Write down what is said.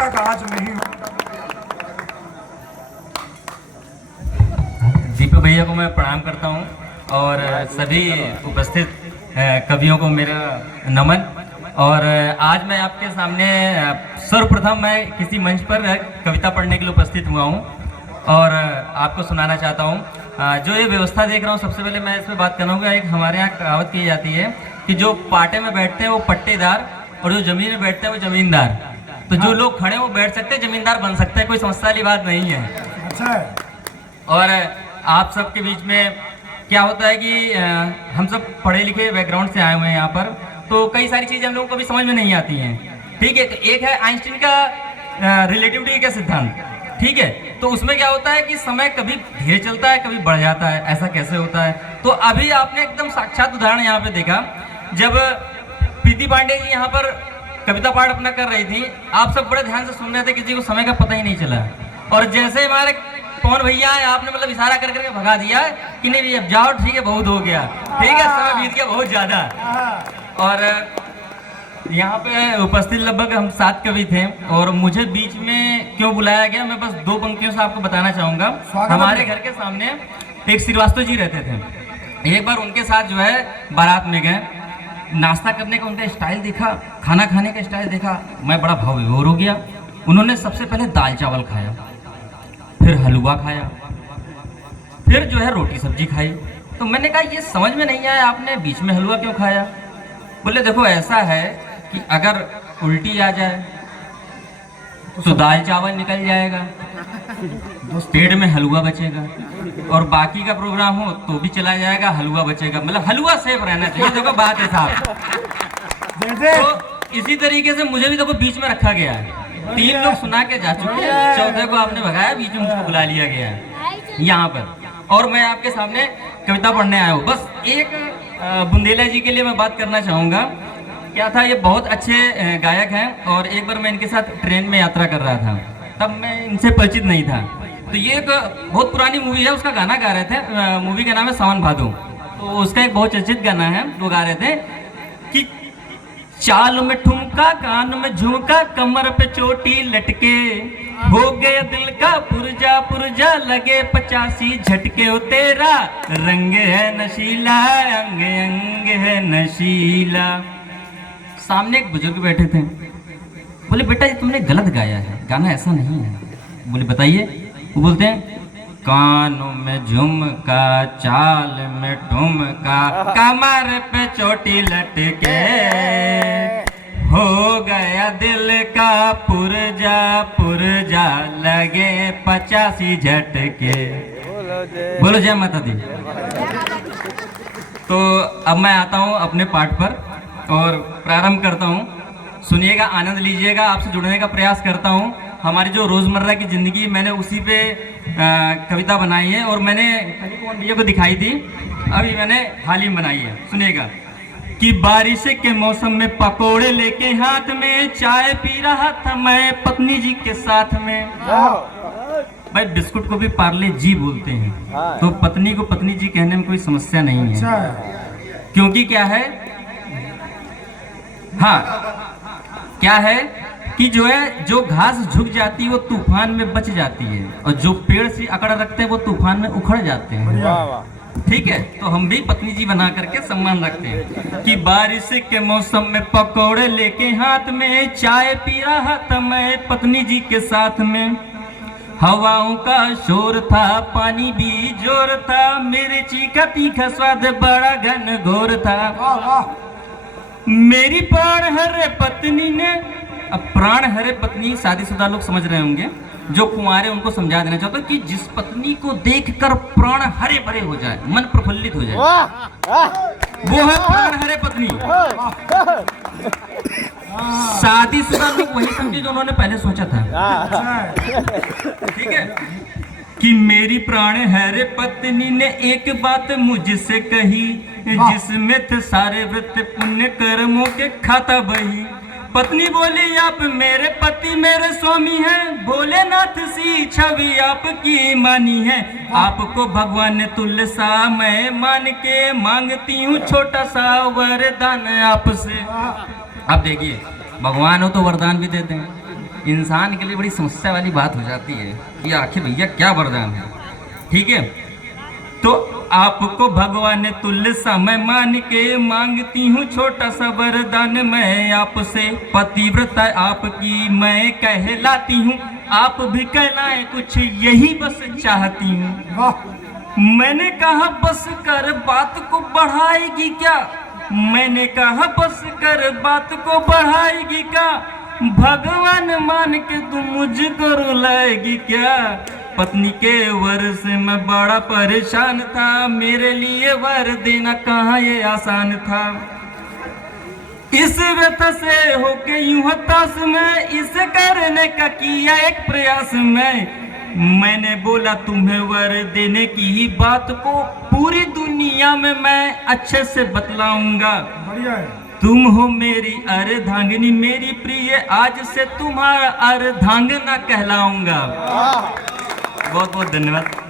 तक आज नहीं हुआ। दीपक भैया को मैं प्रणाम करता हूं और सभी उपस्थित कवियों को मेरा नमन। और आज मैं आपके सामने सर्वप्रथम मैं किसी मंच पर कविता पढ़ने के लिए उपस्थित हुआ हूं और आपको सुनाना चाहता हूं। जो ये व्यवस्था देख रहा हूं, सबसे पहले मैं इस पर बात करूँगा। एक हमारे यहाँ कहावत की जाती है कि जो पाटे में बैठते हैं वो पट्टेदार और जो जमीन में बैठते हैं वो जमींदार। तो जो लोग खड़े हैं वो बैठ सकते हैं, जमींदार बन सकते हैं, कोई समस्या वाली बात नहीं है। अच्छा है। और आप सबके बीच में क्या होता है कि हम सब पढ़े लिखे बैकग्राउंड से आए हुए हैं यहाँ पर, तो कई सारी चीज़ें हम लोगों को भी समझ में नहीं आती हैं। ठीक है, एक है आइंस्टीन का रिलेटिविटी का सिद्धांत। ठीक है, तो उसमें क्या होता है कि समय कभी धीरे चलता है, कभी बढ़ जाता है। ऐसा कैसे होता है? तो अभी आपने एकदम साक्षात उदाहरण यहाँ पे देखा, जब प्रीति पांडे जी यहाँ पर कविता पाठ अपना कर रही थी, आप सब बड़े ध्यान से सुन रहे थे, किसी को समय का पता ही नहीं चला। और जैसे हमारे पवन भैया है, आपने मतलब इशारा कर करके भगा दिया कि नहीं अब जाओ, ठीक है, बहुत हो गया, ठीक है, समय बीत गया बहुत ज्यादा। और यहाँ पे उपस्थित लगभग हम 7 कवि थे और मुझे बीच में क्यों बुलाया गया, मैं बस 2 पंक्तियों से आपको बताना चाहूंगा। हमारे घर के सामने एक श्रीवास्तव जी रहते थे। एक बार उनके साथ जो है बारात में गए, नाश्ता करने का उनका स्टाइल देखा, खाना खाने का स्टाइल देखा, मैं बड़ा भाव विभोर हो गया। उन्होंने सबसे पहले दाल चावल खाया, फिर हलवा खाया, फिर जो है रोटी सब्जी खाई। तो मैंने कहा ये समझ में नहीं आया, आपने बीच में हलवा क्यों खाया? बोले देखो ऐसा है कि अगर उल्टी आ जाए तो दाल चावल निकल जाएगा, पेट में हलवा बचेगा, और बाकी का प्रोग्राम हो तो भी चला जाएगा, हलवा बचेगा, मतलब हलवा सेफ रहना चाहिए। देखो बात है साहब। तो इसी तरीके से मुझे भी देखो बीच में रखा गया है। 3 लोग सुना के जा चुके हैं, चौथे को आपने भगाया, बीच में मुझको बुला लिया गया है यहाँ पर, और मैं आपके सामने कविता पढ़ने आया हूँ। बस एक बुंदेला जी के लिए मैं बात करना चाहूँगा। क्या था, ये बहुत अच्छे गायक हैं और एक बार मैं इनके साथ ट्रेन में यात्रा कर रहा था, तब मैं इनसे परिचित नहीं था। तो ये एक बहुत पुरानी मूवी है, उसका गाना गा रहे थे, मूवी का नाम है सावन भादो। तो उसका एक बहुत चर्चित गाना है, वो गा रहे थे कि चाल में ठुमका, कान में झुमका, कमर पे चोटी लटके, हो गया दिल का पुरजा पुरजा, लगे 85 झटके, हो तेरा रंग है नशीला, अंग अंग है नशीला। सामने एक बुजुर्ग बैठे थे, बोले बेटा ये तुमने गलत गाया है, गाना ऐसा नहीं है। बोले बताइए। वो बोलते हैं कानों में झुमका, चाल में ठुमका, कमर पे चोटी लटके, हो गया दिल का पुरजा पुरजा, लगे 85 झटके। बोलो जय माता दी। तो अब मैं आता हूँ अपने पाठ पर और प्रारंभ करता हूँ। सुनिएगा, आनंद लीजिएगा, आपसे जुड़ने का प्रयास करता हूँ। हमारी जो रोज़मर्रा की ज़िंदगी, मैंने उसी पे कविता बनाई है और मैंने पवन भैया को दिखाई थी, अभी मैंने हाल ही बनाई है। सुनिएगा कि बारिश के मौसम में पकोड़े लेके हाथ में, चाय पी रहा था मैं पत्नी जी के साथ में। भाई बिस्कुट को भी पार्ले जी बोलते हैं, तो पत्नी को पत्नी जी कहने में कोई समस्या नहीं है, क्योंकि क्या है, हाँ क्या है कि जो है, जो घास झुक जाती है वो तूफान में बच जाती है, और जो पेड़ से अकड़ रखते हैं वो तूफान में उखड़ जाते हैं। ठीक है, तो हम भी पत्नी जी बना करके सम्मान रखते हैं कि बारिश के मौसम में पकौड़े लेके हाथ में, चाय पी रहा था मैं पत्नी जी के साथ में। हवाओं का शोर था, पानी भी जोर था, मिर्ची का तीखा स्वाद बड़ा घन घोर था। मेरी प्राण हरे पत्नी ने, अब प्राण हरे पत्नी शादीशुदा लोग समझ रहे होंगे, जो कुंवारे उनको समझा देना चाहता हूँ कि जिस पत्नी को देखकर प्राण हरे भरे हो जाए, मन प्रफुल्लित हो जाए, वो है प्राण हरे पत्नी। शादीशुदा लोग वही समझे जो उन्होंने पहले सोचा था। ठीक है, कि मेरी प्राण हरे पत्नी ने एक बात मुझसे कही, जिसमें थे सारे व्रत पुण्य कर्मों के खाता बही। पत्नी बोली आप मेरे पति मेरे स्वामी हैं, भोलेनाथ सी छवि आपकी मानी है, आपको भगवान ने तुल्य सा मैं मान के मांगती हूँ छोटा सा वरदान आपसे। अब देखिए, भगवान हो तो वरदान भी देते हैं, इंसान के लिए बड़ी समस्या वाली बात हो जाती है कि आखिर भैया क्या वरदान है। ठीक है, तो आपको भगवान ने तुल्य समय मान के मांगती हूँ छोटा सा वरदान मैं आपसे, पतिव्रता आपकी मैं कहलाती हूँ, आप भी कहलाएं कुछ यही बस चाहती हूँ। मैंने कहा बस कर बात को बढ़ाएगी क्या, मैंने कहा बस कर बात को बढ़ाएगी क्या, भगवान मान के तुम मुझको रुलाएगी क्या। पत्नी के वर से मैं बड़ा परेशान था, मेरे लिए वर देना कहाँ ये आसान था। इस व्यथा से होके यूं हताश में, इसे करने का किया एक प्रयास मैंने बोला तुम्हें वर देने की ही बात को पूरी दुनिया में मैं अच्छे से बतलाऊंगा। तुम हो मेरी अर्धांगिनी मेरी प्रिय, आज से तुम्हारा अर्धांगना कहलाऊंगा। बहुत बहुत धन्यवाद।